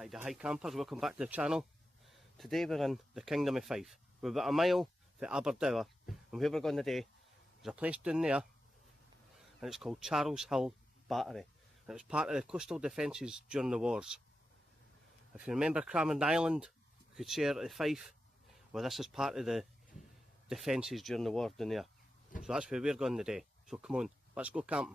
Hi campers, welcome back to the channel. Today we're in the Kingdom of Fife. We're about a mile from Aberdour, and where we're going today, there's a place down there and it's called Charles Hill Battery, and it was part of the coastal defences during the wars. If you remember Cramond Island, you could share it at Fife. Well, this is part of the defences during the war down there. So that's where we're going today. So come on, let's go camping.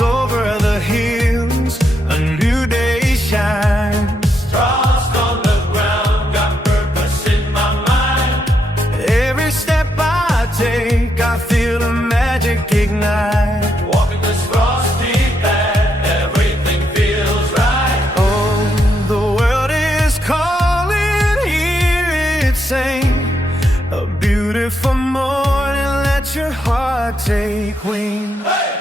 Over the hills, a new day shines. Frost on the ground, got purpose in my mind. Every step I take, I feel a magic ignite. Walking this frosty path, everything feels right. Oh, the world is calling, hear it sing. A beautiful morning, let your heart take wing. Hey!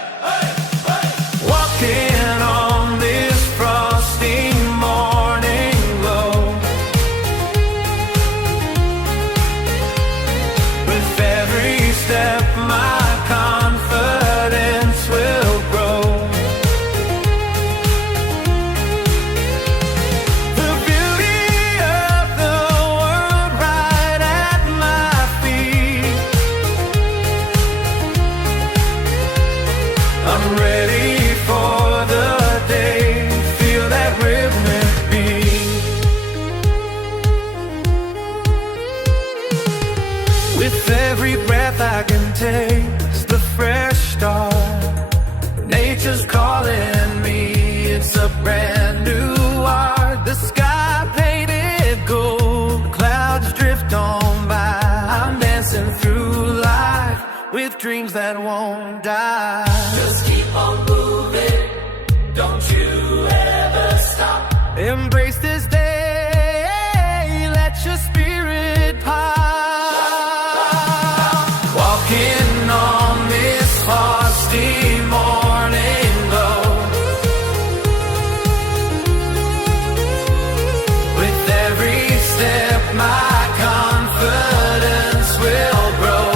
Walking on this frosty morning glow, with every step my confidence will grow. The beauty of the world right at my feet. I'm ready for the day, feel that rhythmic beat. With every breath I can taste the fresh start. Nature's calling me, it's a brand new art. The sky painted gold, clouds drift on by. I'm dancing through life with dreams that won't die. Just keep on moving, don't you ever stop. Embrace this day, let your spirit pop. Walking on this frosty morning glow, with every step my confidence will grow.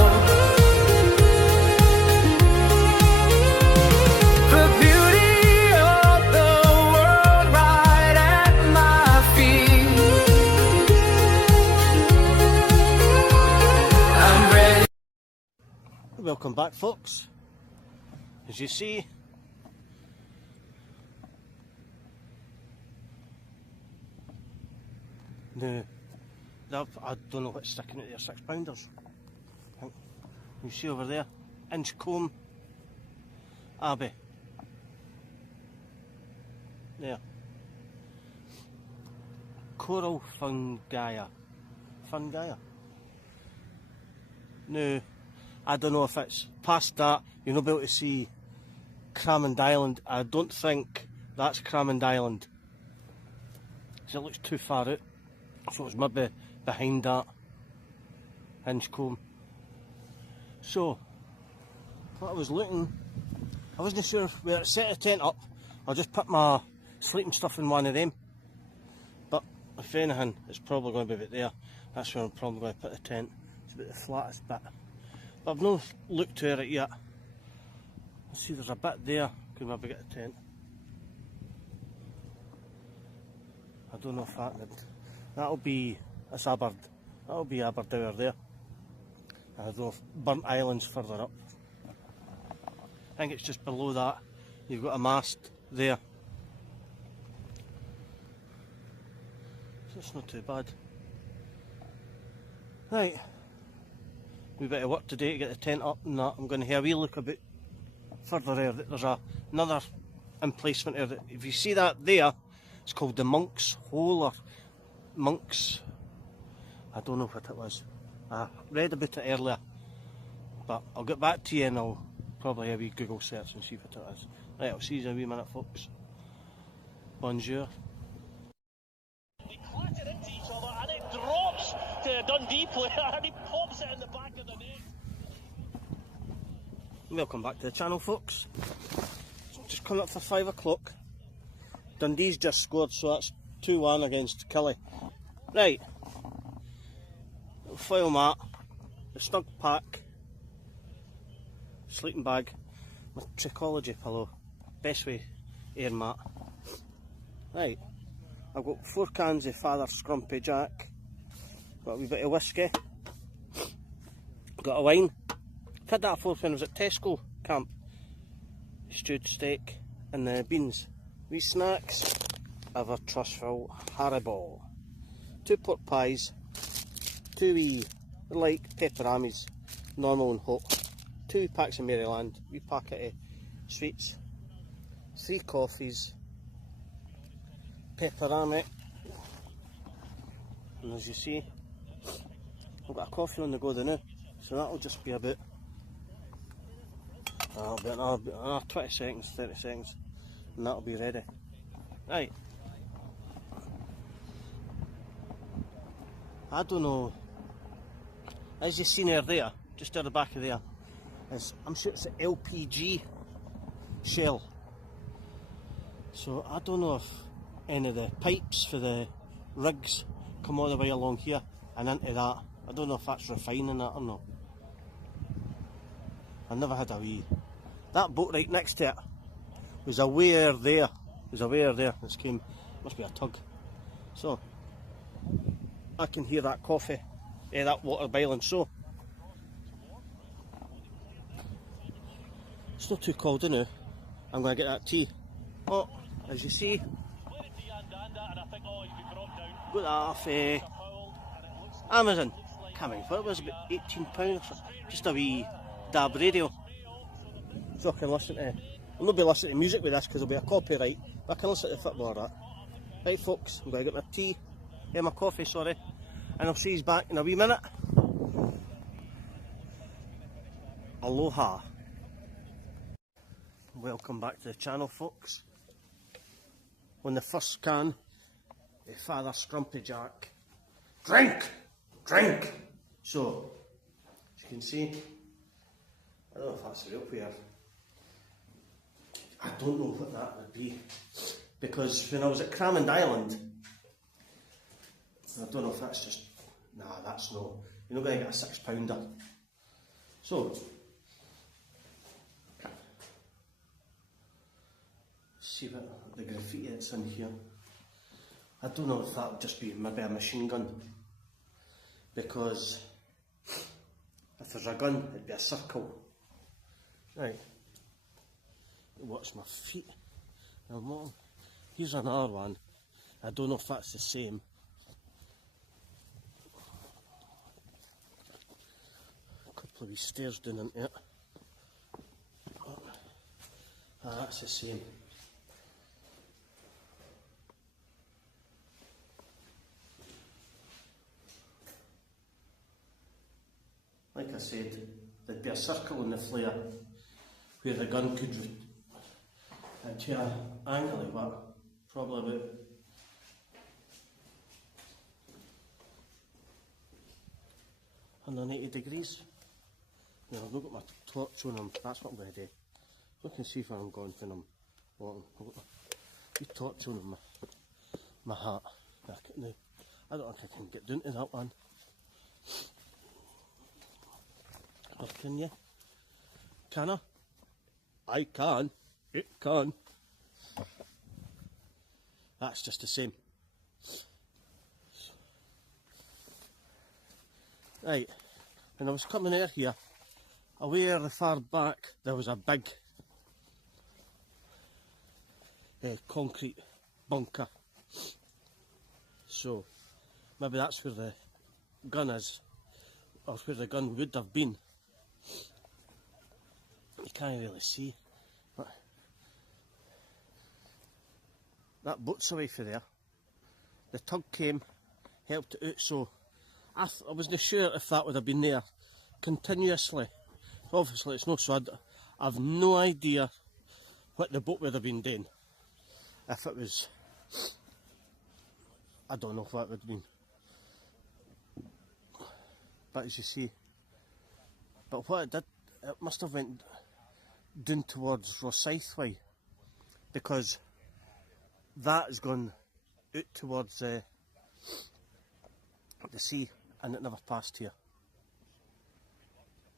Welcome back, folks. As you see, I don't know what's sticking out there, 6-pounders. You see over there, Inchcombe, Abbey. There. Coral fungia. Fungia? No. I don't know if it's past that, you'll not be able to see Cramond Island. I don't think that's Cramond Island, because it looks too far out, so it's maybe behind that, Inchcombe. So, what I was looking, I wasn't sure where to set the tent up. I'll just put my sleeping stuff in one of them, but if anything, it's probably going to be about there. That's where I'm probably going to put the tent. It's about the flattest bit. I've not looked at it yet. I see there's a bit there, could maybe get a tent. I don't know if that'll be, that'll be Aberdour there. I don't know if Burnt Island's further up. I think it's just below that. You've got a mast there. So it's not too bad. Right. We bit of work today to get the tent up and that. I'm going to have a wee look a bit further there. There's another emplacement there. If you see that there, it's called the Monk's Hole, or Monk's, I don't know what it was. I read about it earlier, but I'll get back to you and I'll probably have a wee Google search and see what it is. Right, I'll see you in a wee minute, folks. Bonjour. They clatter into each other and it drops to a Dundee player and he pops it in the back of the net. Welcome back to the channel, folks. Just coming up for 5 o'clock. Dundee's just scored, so that's 2-1 against Killie. Right, little foil mat, the snug pack, sleeping bag, my Trichology pillow, best way air mat. Right, I've got 4 cans of Father Scrumpy Jack, got a wee bit of whiskey, got a wine. I've had that before when I was at Tesco camp. Stewed steak and the beans. Wee snacks, ever trustful Haribo. 2 pork pies, 2 wee like pepperamis, normal and hot. 2 wee packs of Maryland, wee packet of sweets, 3 coffees, pepperami, and as you see, I've got a coffee on the go now, so that'll just be about another 20 seconds, 30 seconds, and that'll be ready. Right. I don't know, as you seen her there, just at the back of there, I'm sure it's an LPG shell. So I don't know if any of the pipes for the rigs come all the way along here and into that. I don't know if that's refining that or not. I never had a wee. That boat right next to it was aware there. This came, must be a tug. So I can hear that coffee, that water boiling. So it's not too cold now. I'm going to get that tea. Oh, as you see, got that off Amazon. Can't remember what it was, about £18. Just a wee DAB radio. So I can listen to, I'll not be listening to music with this because there'll be a copyright, but I can listen to football or that. Right folks, I'm going to get my tea, my coffee, sorry, and I'll see you back in a wee minute. Aloha. Welcome back to the channel, folks. On the first can, the Father Scrumpy Jack. Drink! Drink! So, as you can see, I don't know if that's a real pair. I don't know what that would be. Because when I was at Cramond Island, I don't know if that's just, nah, that's no, you're not going to get a £6-pounder. So, see what the graffiti that's in here. I don't know if that would just be maybe a machine gun, because if there's a gun it'd be a circle. Right, watch my feet. Here's another one. I don't know if that's the same. A couple of wee stairs down into it. Ah, that's the same. Like I said, there'd be a circle in the flare where the gun could to an angle of what, probably about 180 degrees. Now I've not got my torch on them, that's what I'm going to do. So I can see where I'm going when I'm walking. I've got my torch on my hat. Now, I don't think I can get down to that one. Or can you? Can I? I can. It can. That's just the same. Right, when I was coming out here, away at the far back, there was a big concrete bunker. So, maybe that's where the gun is, or where the gun would have been. You can't really see, but that boat's away from there. The tug came, helped it out, so I wasn't sure if that would have been there continuously. Obviously it's not, so I've no idea what the boat would have been doing. If it was, I don't know what it would have been. But as you see, but what it did, it must have went down towards Rosyth way, because that is gone out towards the sea, and it never passed here.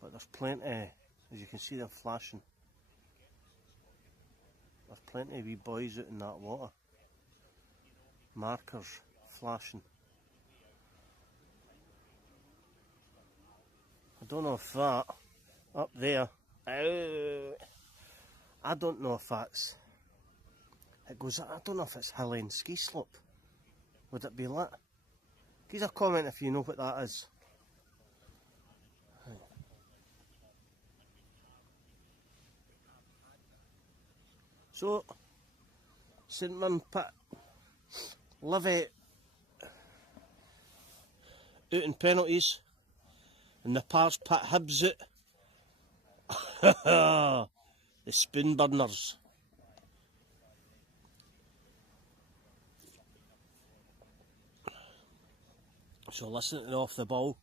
But there's plenty, as you can see, they're flashing. There's plenty of wee boys out in that water. Markers flashing. I don't know if that up there, I don't know if that's, it goes, I don't know if it's Hill End ski slope. Would it be that? Give us a comment if you know what that is. So, St Mirren put Livy out in penalties, and the Pars put Hibs out. The spoon burners. So listen to the Off the Ball.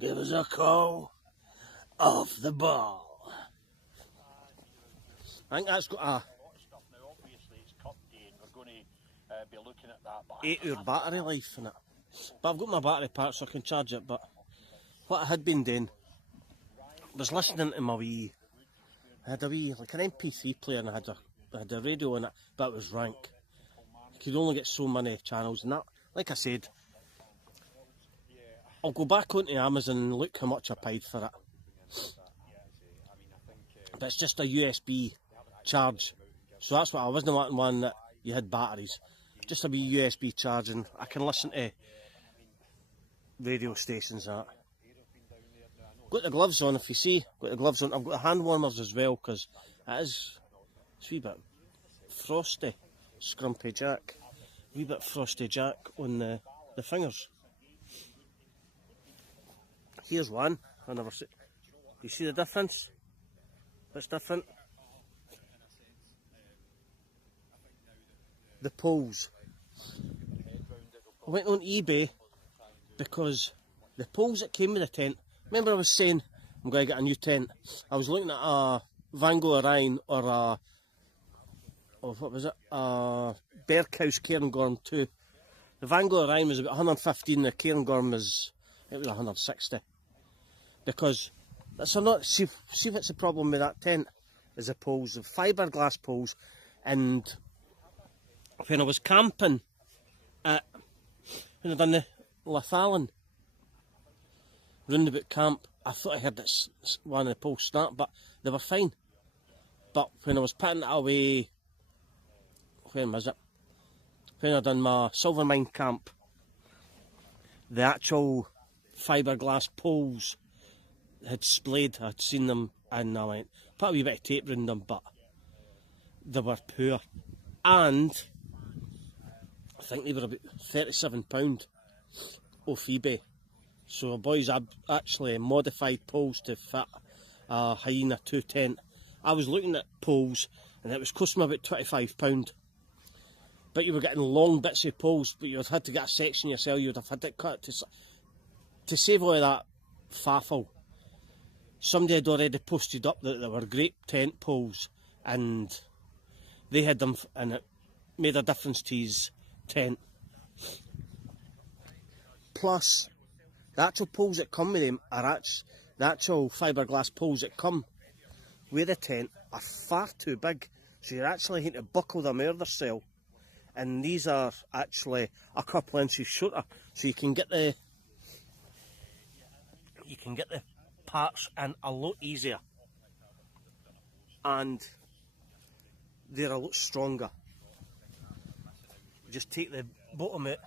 Give us a call. Off the ball. I think that's got a Now, obviously, it's Cup Day, and we're going to be looking at that. But 8-hour battery life in it. But I've got my battery pack so I can charge it. But what I had been doing was listening to my wee. I had a wee, like an MP3 player, and I had a radio in it, but it was rank. You could only get so many channels, and that, like I said, I'll go back onto Amazon and look how much I paid for it. But it's just a USB charge, so that's what I wasn't wanting, one that you had batteries. Just a wee USB charging. I can listen to radio stations and that. Got the gloves on, if you see. Got the gloves on. I've got the hand warmers as well, because it's a wee bit frosty. Scrumpy Jack. A wee bit frosty Jack on the fingers. Here's one. I never see. You see the difference? What's different? The poles. I went on eBay because the poles that came with the tent. Remember I was saying I'm going to get a new tent. I was looking at a Vango Orion or a, what was it? A Berghaus Cairngorm 2. The Vango Orion was about 115. The Cairngorm was 160. Because that's not. See what's the problem with that tent? Is the poles, the fiberglass poles, and when I was camping when I done the Lathallen roundabout camp, I thought I heard this one of the poles snap, but they were fine. But when I was putting it away, when was it? When I done my Silvermine camp, the actual fiberglass poles had splayed. I'd seen them, and I went, put a wee bit of tape round them, but they were poor. And I think they were about £37 off eBay. So boys actually modified poles to fit a Hyena 2 tent. I was looking at poles and it was costing me about £25. But you were getting long bits of poles, but you would have had to get a section yourself. You would have had to cut it to save all of that faffle. Somebody had already posted up that there were great tent poles, and they had them, and it made a difference to his tent. Plus, the actual poles that come with them are the actual fiberglass poles that come with the tent are far too big, so you're actually having to buckle them out of their cell. And these are actually a couple inches shorter, so you can get the parts in a lot easier, and they're a lot stronger. Just take the bottom out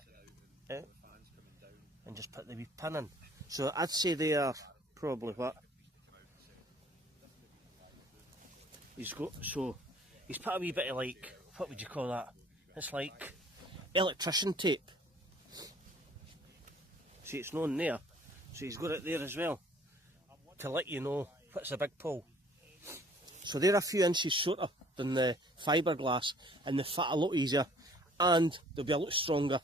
and just put the wee pin in. So I'd say they are probably what he's got. So he's put a wee bit of, like, what would you call that? It's like electrician tape. See, it's not in there, so he's got it there as well to let you know what's a big pole. So they're a few inches shorter than the fiberglass, and they fit a lot easier, and they'll be a lot stronger.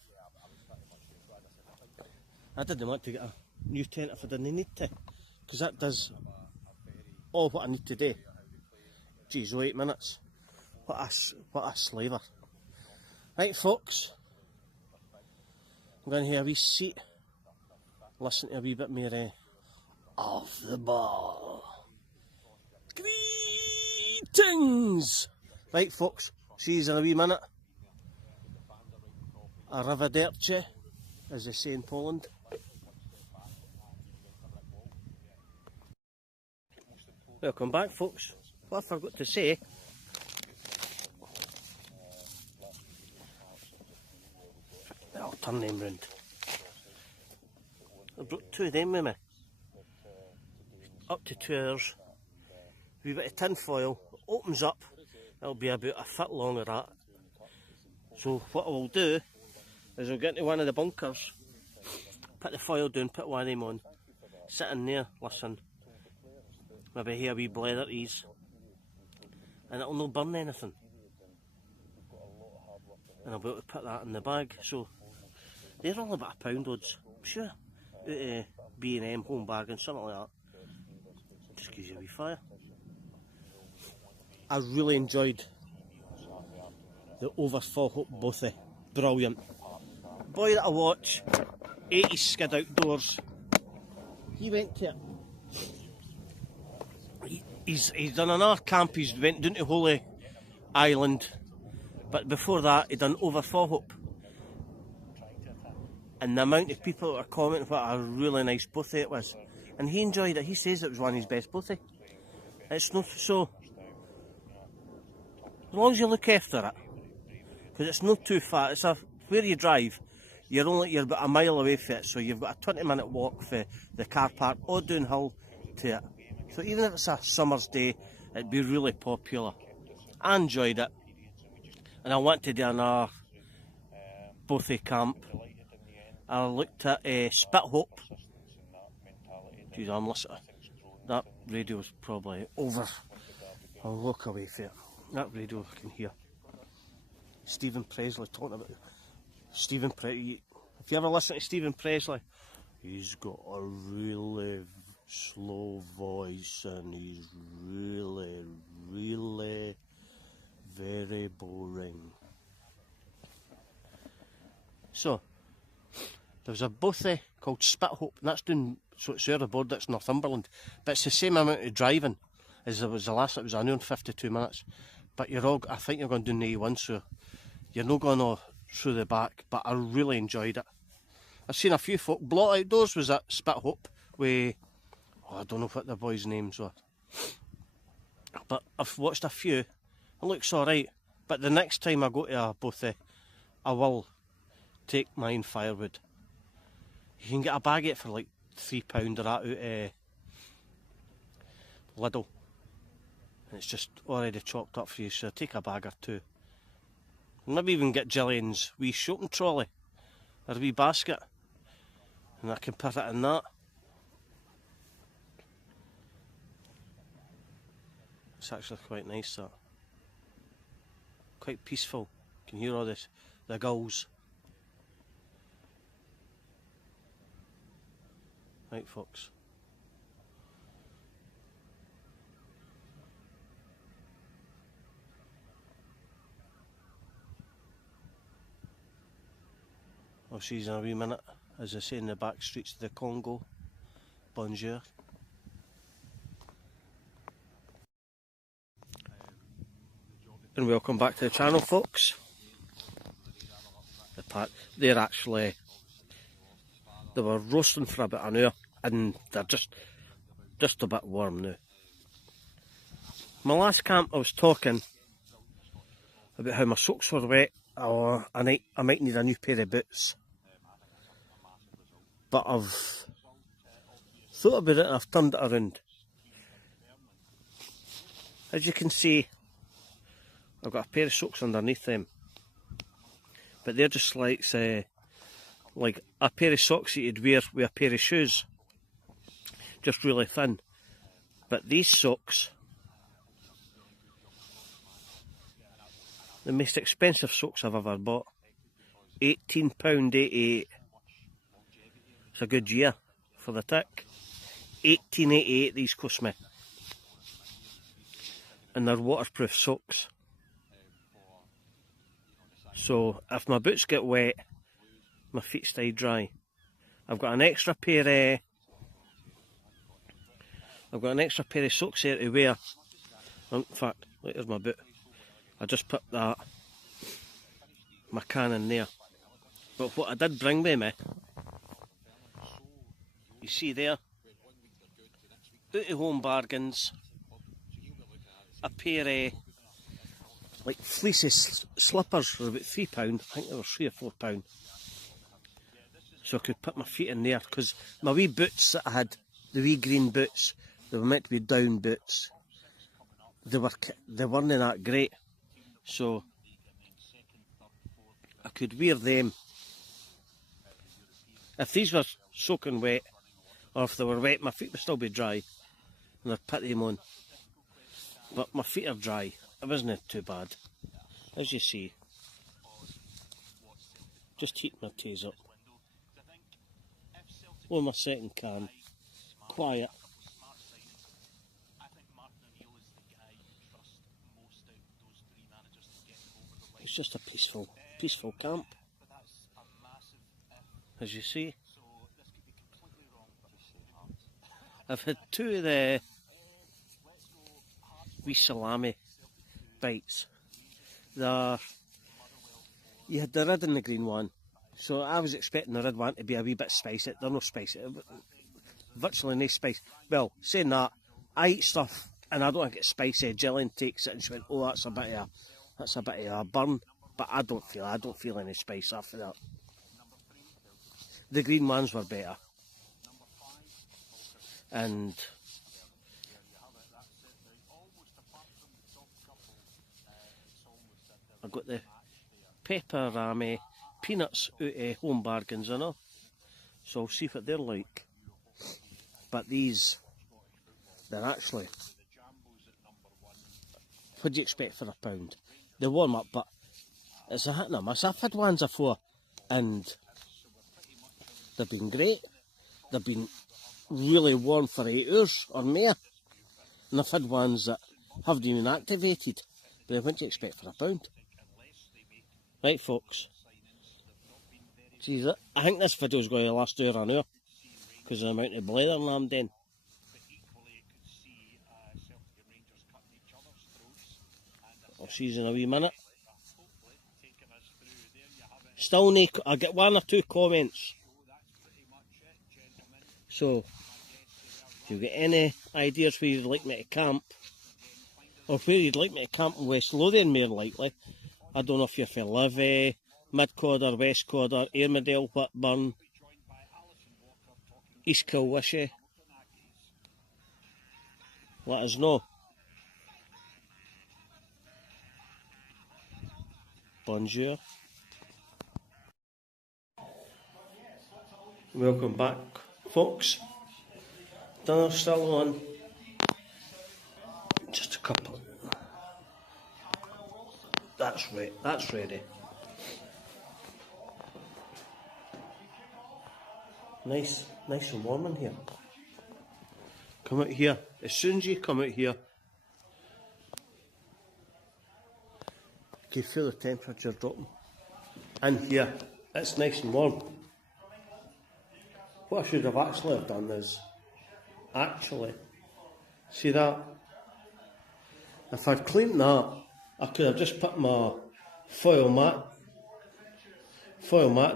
I didn't want to get a new tent if I didn't need to, because that does all what I need to do. Geez, 8 minutes. What a slaver. Right, folks. I'm going to have a wee seat. Listen to a wee bit more Off the Ball. Greetings! Right, folks. See you in a wee minute. Arrivederci, as they say in Poland. Welcome back, folks. What I forgot to say, I'll turn them round. I brought 2 of them with me. Up to 2 hours. A wee bit of tin foil, opens up, it'll be about a foot long of that. So what I will do is I'll get into one of the bunkers, put the foil down, put one of them on, sit in there, listen, maybe hear a wee blether ease, and it'll not burn anything. And I'll be able to put that in the bag. So they're all about £1 odds, I'm sure, out of B&M, home bargain, something like that. Just gives you a wee fire. I really enjoyed the Overfall Hope Bothy. Brilliant. Boy that I watch, 80s skid outdoors. He went to it. He's done another camp, he's went down to Holy Island. But before that, he done Overfall Hope. And the amount of people that were commenting what a really nice bothy it was. And he enjoyed it. He says it was one of his best bothy. It's not so... As long as you look after it. Because it's not too far. It's where you drive, you're about a mile away from it. So you've got a 20-minute walk for the car park or downhill to it. So even if it's a summer's day, it'd be really popular. I enjoyed it. And I went to do another bothy camp. I looked at Spit Hope. Geez, I'm listening. That radio's probably over. I'll walk away from it. That radio I can hear. Stephen Presley talking about Stephen Presley. If you ever listen to Stephen Presley, he's got a really slow voice and he's really, really very boring. So, there's a bothy called Spit Hope, and that's down, so it's out of board, that's Northumberland. But it's the same amount of driving as there was the last, it was an hour and 52 minutes. But you're all, I think you're going down the A1, so you're not going through the back, but I really enjoyed it. I've seen a few folk, Blot Outdoors was at Spit Hope, with, I don't know what the boys' names were. But I've watched a few, it looks alright. But the next time I go to a bothy, I will take mine firewood. You can get a bag of it for like £3 or that out of Lidl. And it's just already chopped up for you, so take a bag or 2. Maybe even get Gillian's wee shopping trolley or a wee basket, and I can put it in that. It's actually quite nice, that. Quite peaceful. You can hear all this, the gulls. Right, folks. I'll see you in a wee minute, as I say, in the back streets of the Congo. Bonjour. And welcome back to the channel, folks. They're actually, they were roasting for about an hour, and they're just a bit warm now. My last camp, I was talking about how my socks were wet. Oh, I might need a new pair of boots. But I've thought about it and I've turned it around. As you can see, I've got a pair of socks underneath them. But they're just like a pair of socks that you'd wear with a pair of shoes. Just really thin. But these socks, the most expensive socks I've ever bought. £18.88. It's a good year for the tick. £18.88 these cost me. and they're waterproof socks. So if my boots get wet, my feet stay dry. I've got an extra pair of socks here to wear. In fact, there's my boot. I just put my can in there. But what I did bring with me, you see there, out of Home Bargains, a pair of like fleecy slippers for about £3. I think they were £3 or £4. So I could put my feet in there, because my wee boots that I had, the wee green boots, they were meant to be down boots. They weren't that great, so I could wear them. If these were soaking wet, or if they were wet, my feet would still be dry, and I'd put them on. But my feet are dry. It wasn't too bad, as you see. Just heat my toes up. On my second can, quiet. It's just a peaceful camp, as you see. I've had two of the wee salami bites. You had the red and the green one, so I was expecting the red one to be a wee bit spicy. They're not spicy, virtually no spice. Well, saying that, I eat stuff and I don't think it's spicy. Gillian takes it and she went, "Oh, that's a bit of a burn," but I don't feel any spice after that. The green ones were better, and I got the pepperami peanuts out of Home Bargains, I know. So I'll see what they're like. But these, they're actually, what do you expect for £1? They warm up, but it's a hit and a miss. I've had ones before and they've been great. They've been really warm for 8 hours or more. And I've had ones that haven't even activated. But what do you expect for £1? Right, folks. Jeez, I think this video is going to last over an hour because of the amount of blathering I'm doing. I'll see you in a wee minute. Still no, I get 1 or 2 comments. So, if you've got any ideas where you'd like me to camp, or where you'd like me to camp in West Lothian more likely, I don't know if you're for Livy, Mid-Cawdor, West Cawdor, Armadale, Whitburn, East Kilwishy. Let us know. Bonjour. Welcome back, folks. Dinner's still on. Just a couple. That's right, that's ready. Nice and warm in here. Come out here. As soon as you come out here, you can feel the temperature dropping. In here, it's nice and warm. What I should have actually done is, see that? If I'd cleaned that, I could have just put my foil mat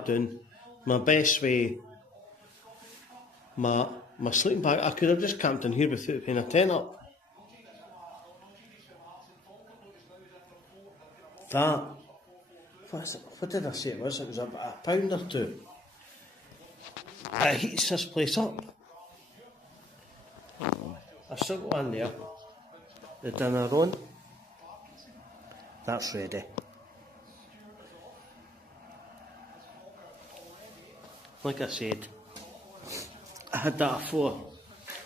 down, my best way, my sleeping bag. I could have just camped in here without paying a tent up. That, what did I say it was? It was about £1 or £2. It heats this place up. I still got one there. The dinner on. That's ready. Like I said, I had that before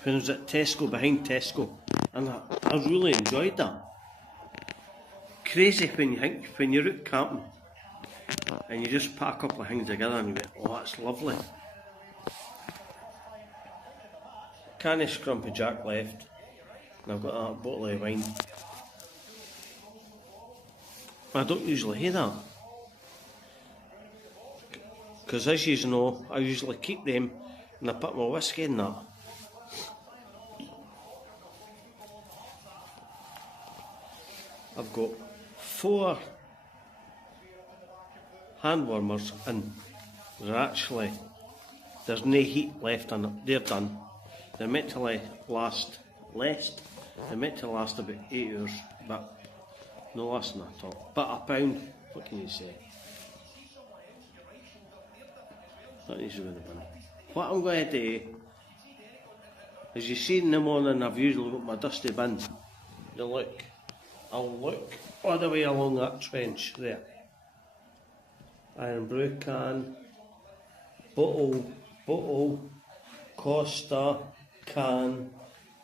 when I was at Tesco, behind Tesco, and I really enjoyed that. Crazy when you're out camping and you just put a couple of things together and you go, "Oh, that's lovely." Can of Scrumpy Jack left, and I've got that bottle of wine. I don't usually hear that. Because as you know, I usually keep them and I put my whiskey in that. I've got 4 hand warmers and there's no heat left on it. They're done. They're meant to last they're meant to last about 8 hours, but no lasting at all. But a pound, what can you say? That needs to be in the bin. What I'm going to do, as you see in the morning, I've usually got my dusty bin. I'll look all the way along that trench there. Iron brew can, bottle, Costa, can,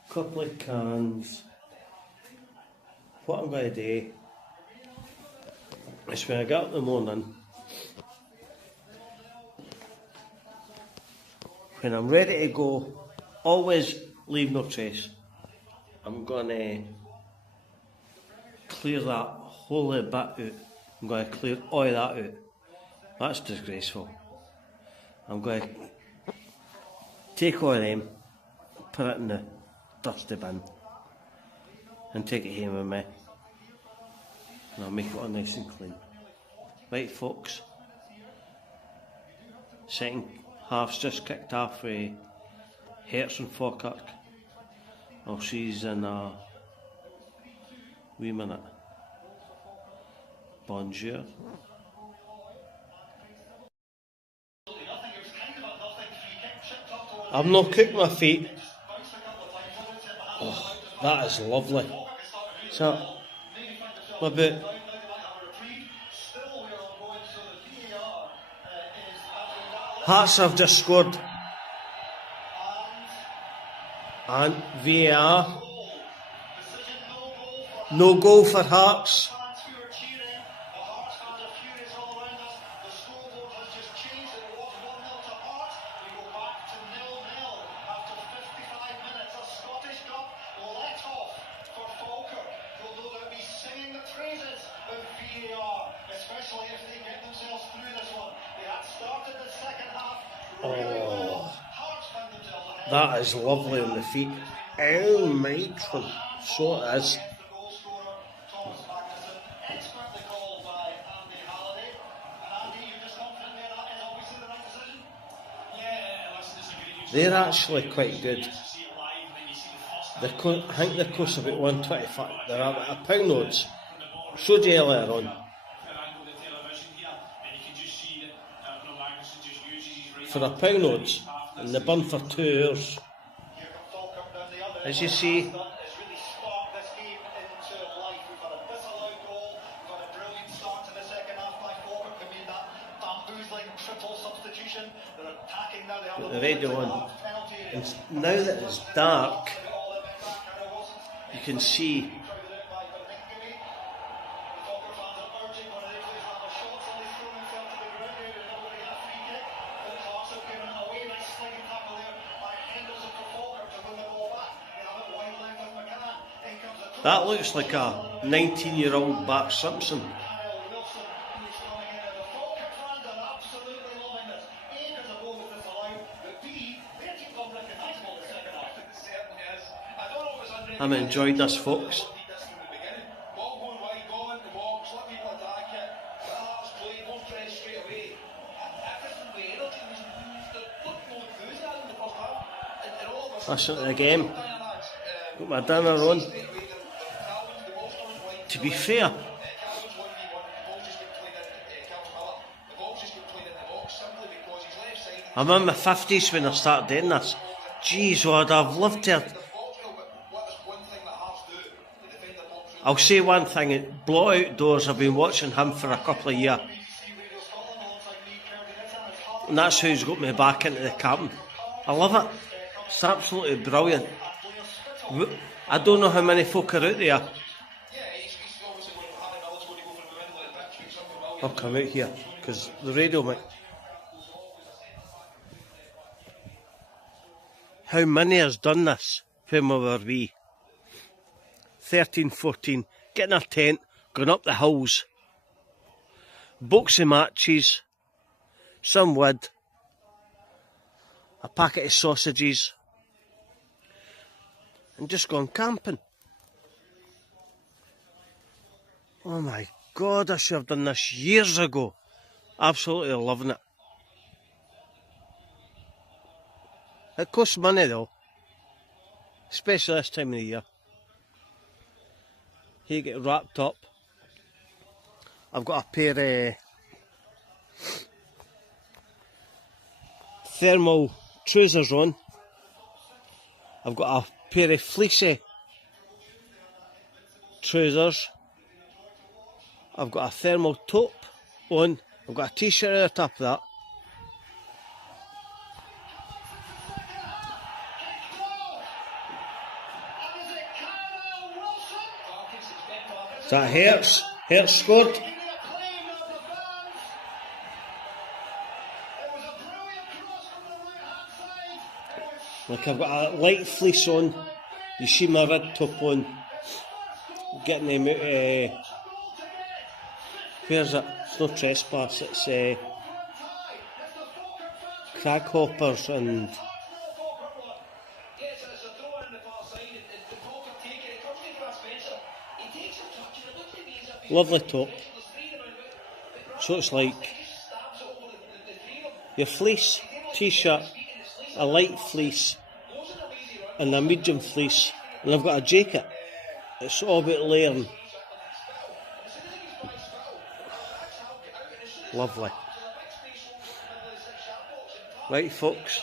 couple of cans. What I'm going to do is when I get up in the morning, when I'm ready to go, always leave no trace. I'm going to clear that whole bit out. I'm going to clear all that out. That's disgraceful. I'm going to take all of them, put it in the dusty bin and take it home with me, and I'll make it all nice and clean. Right folks, second half's just kicked off with Herts and Falkirk. I'll see you in a wee minute. Bonjour. I've not cooked my feet. Oh, that is lovely. So, about Hearts have just scored. And VAR. No goal for Hearts. Oh, that is lovely on the feet. Oh, matron. So it is. They're actually quite good. I think they cost about 125. They're a pound notes. Showed you earlier on. For a pound notes, and they burn for 2 hours. As you see, put the radio on, and now that it's dark, you can see that looks like a 19-year-old Bart Simpson. I'm enjoying this, folks. Listen to the game. Got my dinner on. To be fair, I'm in my 50s when I started doing this. Jeez, I'd have loved to. I'll say one thing, Blow Outdoors, I've been watching him for a couple of years. And that's who's got me back into the camping. I love it. It's absolutely brilliant. I don't know how many folk are out there. I'll come out here, because the radio might... How many has done this when we were wee? 13, 14, getting a tent, going up the hills boxing matches, some wood, a packet of sausages, and just gone camping. Oh my God, I should have done this years ago. Absolutely loving it. It costs money though, especially this time of the year. Here you get wrapped up. I've got a pair of thermal trousers on. I've got a pair of fleecy trousers. I've got a thermal top on. I've got a t-shirt at the top of that. That Hertz. Hertz scored. Look, I've got a light fleece on. You see my red top on. Getting them out. Where's it? It's no trespass. It's crag hoppers and lovely top. So it's like your fleece t-shirt, a light fleece and a medium fleece, and I've got a jacket. It's all about layering. Lovely. Right folks.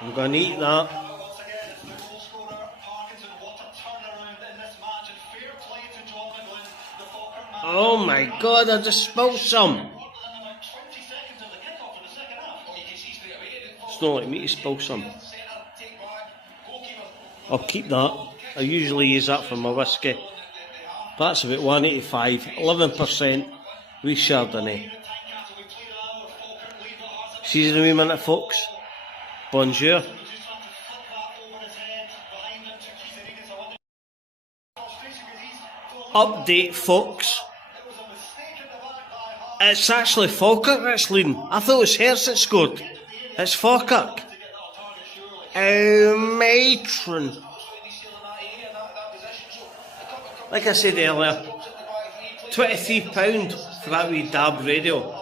I'm going to eat that. Oh my God, I just spilled some. It's not like me to spill some. I'll keep that. I usually use that for my whiskey. That's about 185, 11% with Chardonnay. See you in a wee minute folks. Bonjour. Update folks. It's actually Falkirk that's leading. I thought it was Hertz that scored. It's Falkirk. Oh, matron. Like I said earlier, £23 for that wee DAB radio.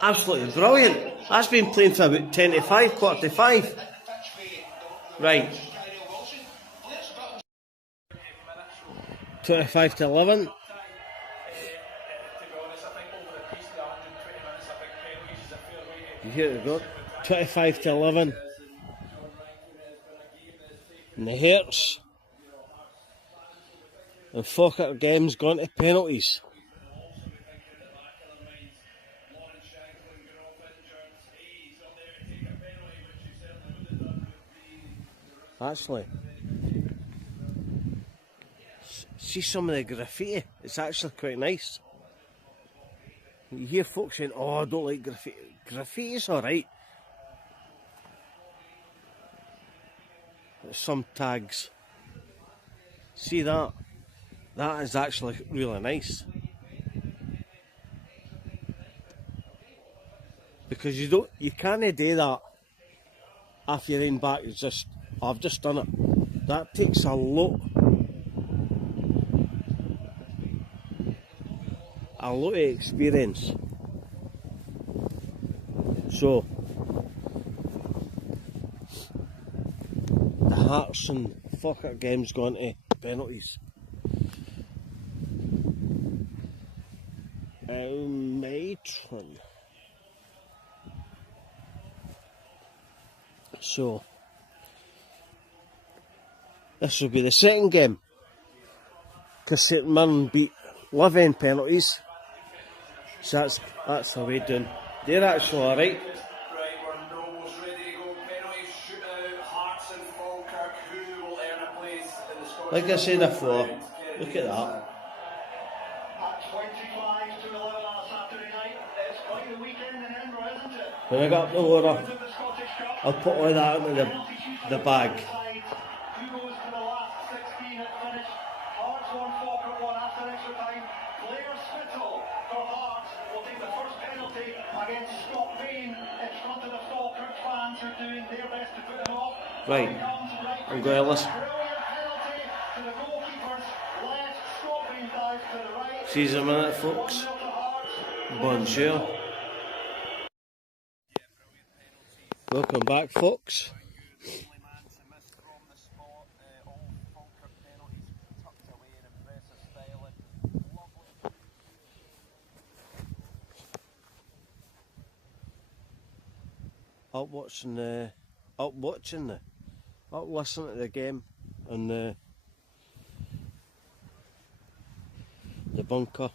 Absolutely brilliant. That's been playing for about 10 to 5, quarter to 5. Right. 25 to 11. Here we go. 25 to 11. And the Hertz and Falkirk game's gone to penalties. Actually, see some of the graffiti, it's actually quite nice. You hear folks saying, oh, I don't like graffiti. Graffiti's alright. Some tags. See that? That is actually really nice. Because you can't do that after you're in back. It's just, oh, I've just done it. That takes a lot of experience. So the Hearts and Falkirk game's gone to penalties. Oh, matron. So this will be the second game, because St Mirren beat Livy in penalties. So that's the way doing. They're actually alright. Like I said before, look at that. At 25 to 11 on a Saturday night, it's quite the weekend in Edinburgh, isn't it? When I get up the loader, I'll put all that into the bag. Euros to the last 16 at finish. Hearts 1-4 1 after extra time. Blair Spittle for Hearts will take the first penalty against Scotland in front of the Falkirk fans who are doing their best to put them off. Right, I'm going to listen. Brilliant penalty to the goalkeeper's left. Scotland dives to the right. See you in a minute, folks. Bonjour. Welcome back, folks. Up listening to the game on the bunker.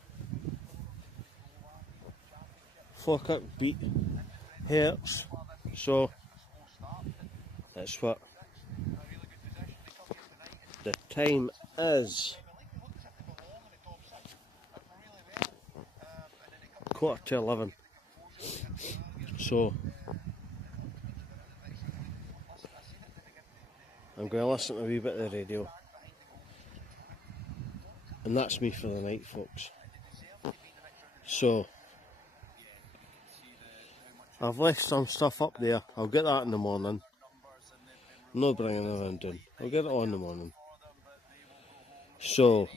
Falkirk beat Hearts, so that's what the time is. 11:15. So I'm going to listen to a wee bit of the radio, and that's me for the night, folks. So I've left some stuff up there. I'll get that in the morning. I'm not bringing anything down. I'll get it on in the morning. So,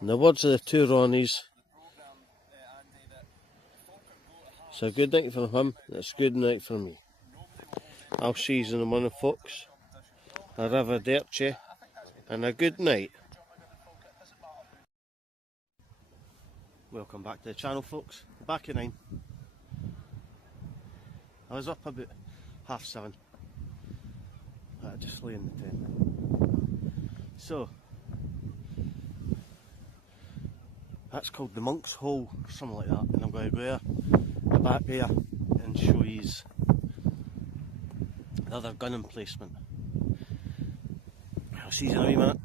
in the words of the two Ronnies, it's a good night for him, it's a good night for me. I'll see you in the morning, folks. Arrivederci, and a good night. Welcome back to the channel, folks. Back at 9. I was up about 7:30. I just lay in the tent. So that's called the Monk's Hole, or something like that. And I'm going to go there, the back there, and show you the other gun emplacement. I'll see you in a wee minute.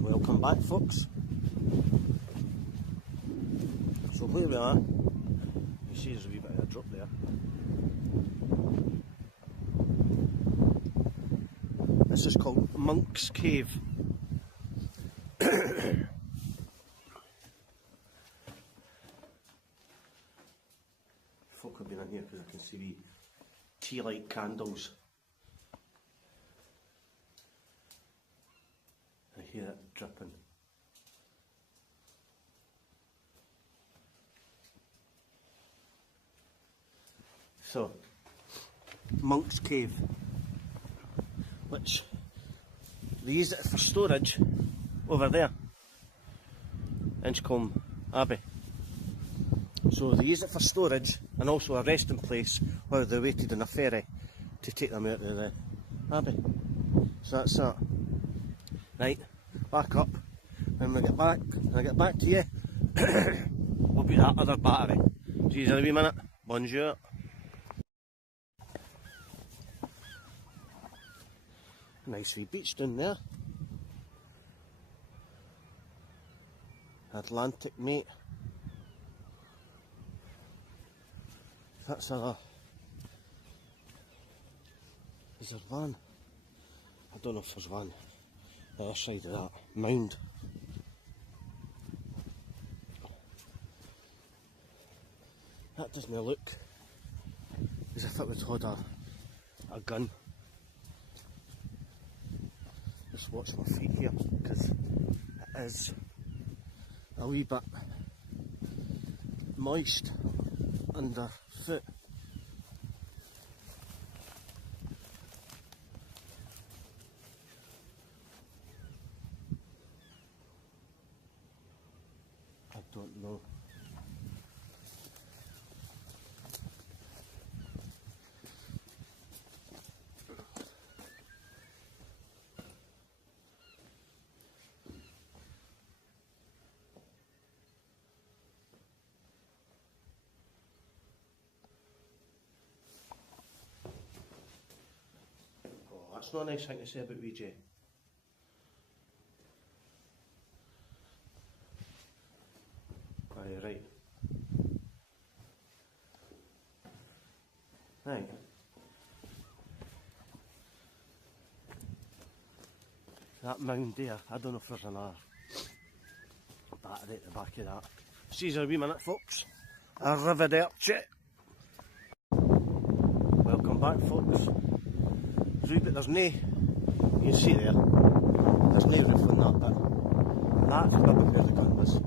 Welcome back, folks. So where we are, you see there's a wee bit of a drop there. This is called Monk's Cave. Folk have been in here because I can see wee tea light candles. I hear it dripping. So, Monk's Cave, which they use it for storage over there, Inchcombe Abbey. So they use it for storage and also a resting place while they waited on a ferry to take them out of the Abbey. So that's that. Right, back up. When we get back, when I get back to you, we'll be that other battery. See you in a wee minute. Bonjour. Nice wee beach down there. Atlantic, mate. That's a... Is there one? I don't know if there's one. The other side of that mound. That doesn't look as if it would hold a gun. Just watch my feet here, because it is a wee bit moist underfoot. I don't know. That's not a nice thing to say about VJ. that mound there. I don't know if there's another battery at the back of that. See you in a wee minute, folks. Arrivederci. Welcome back, folks. There's no, you can see there, there's no roof on that bit. That's maybe where the gun was.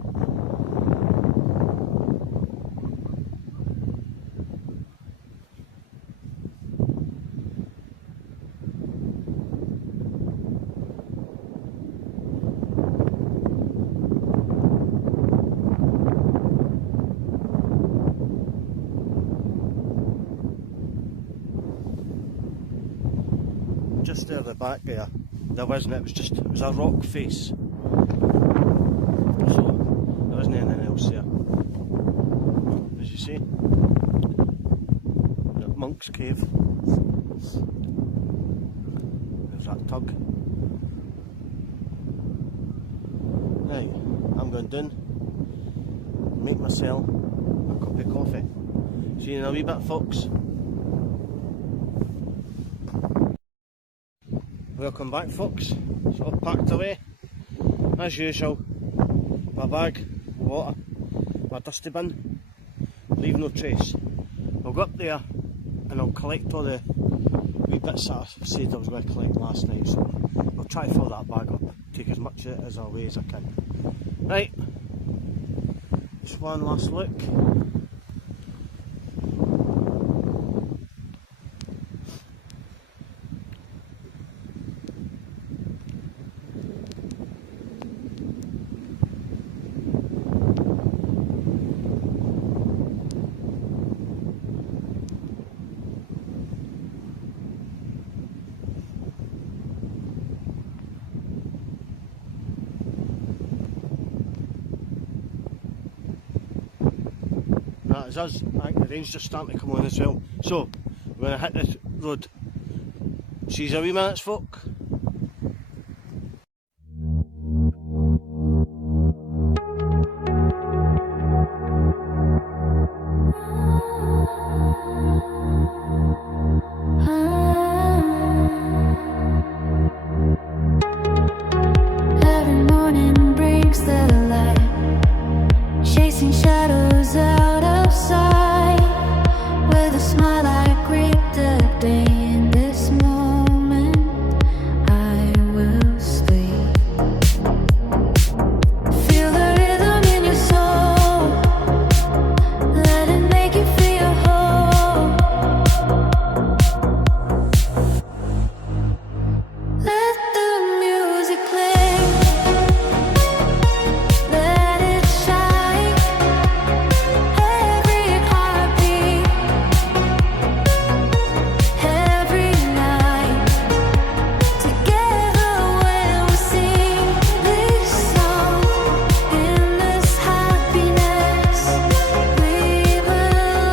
Just there at the back there wasn't, it was a rock face, so there wasn't anything else there, as you see. The Monk's Cave, there's that tug. Right, I'm going down, make myself a cup of coffee. See you in a wee bit, folks. Welcome back, folks. So I've packed away as usual, my bag, water, my dusty bin, leave no trace. I'll go up there and I'll collect all the wee bits that I said I was going to collect last night, so I'll try to fill that bag up, take as much of it as away as I can. Right, just one last look. That is us. I think the rain's just starting to come on as well. So, when I hit this road, see you in a wee minutes, folk. Every morning brings the light, chasing shadows out of sight. With a smile I greet the day. In this moment I will sleep. Feel the rhythm in your soul, let it make you feel whole. Let the music play, let it shine. Every heartbeat, every night. Together when we sing this song, in this happiness we belong.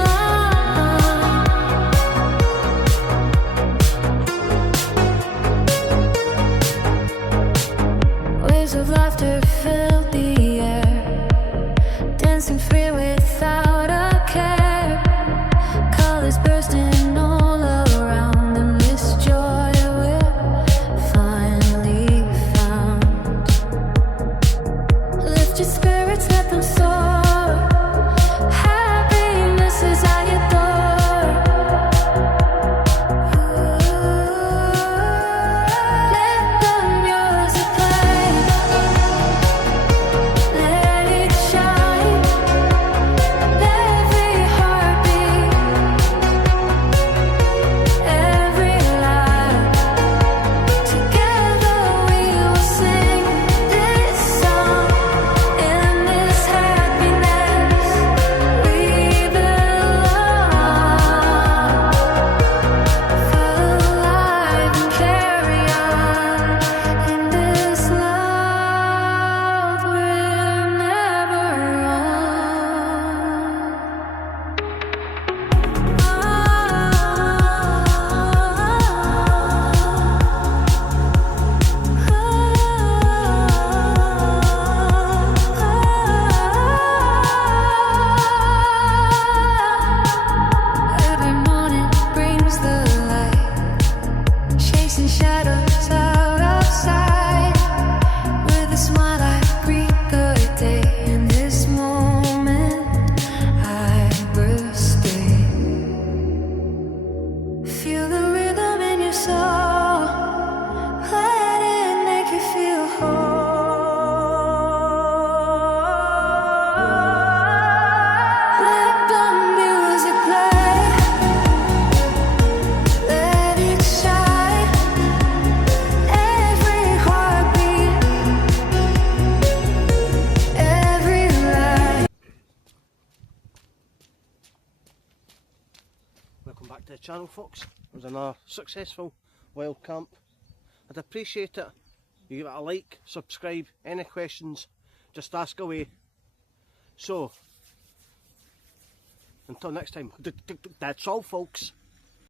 Waves of laughter fill the air, dancing free without a care. Colors bursting all around, and this joy we're finally found. Lift your spirits, let them soar. Happiness is at your door. Let the music play, let it shine. Every heartbeat, every life. Together we will sing this song. In this happiness we belong. Feel alive and carry on. In this love we're never Every morning brings the light, chasing shadows out of sight. channel, folks. It was another successful wild camp. I'd appreciate it. You give it a like, subscribe, any questions, just ask away. So, until next time, that's all, folks.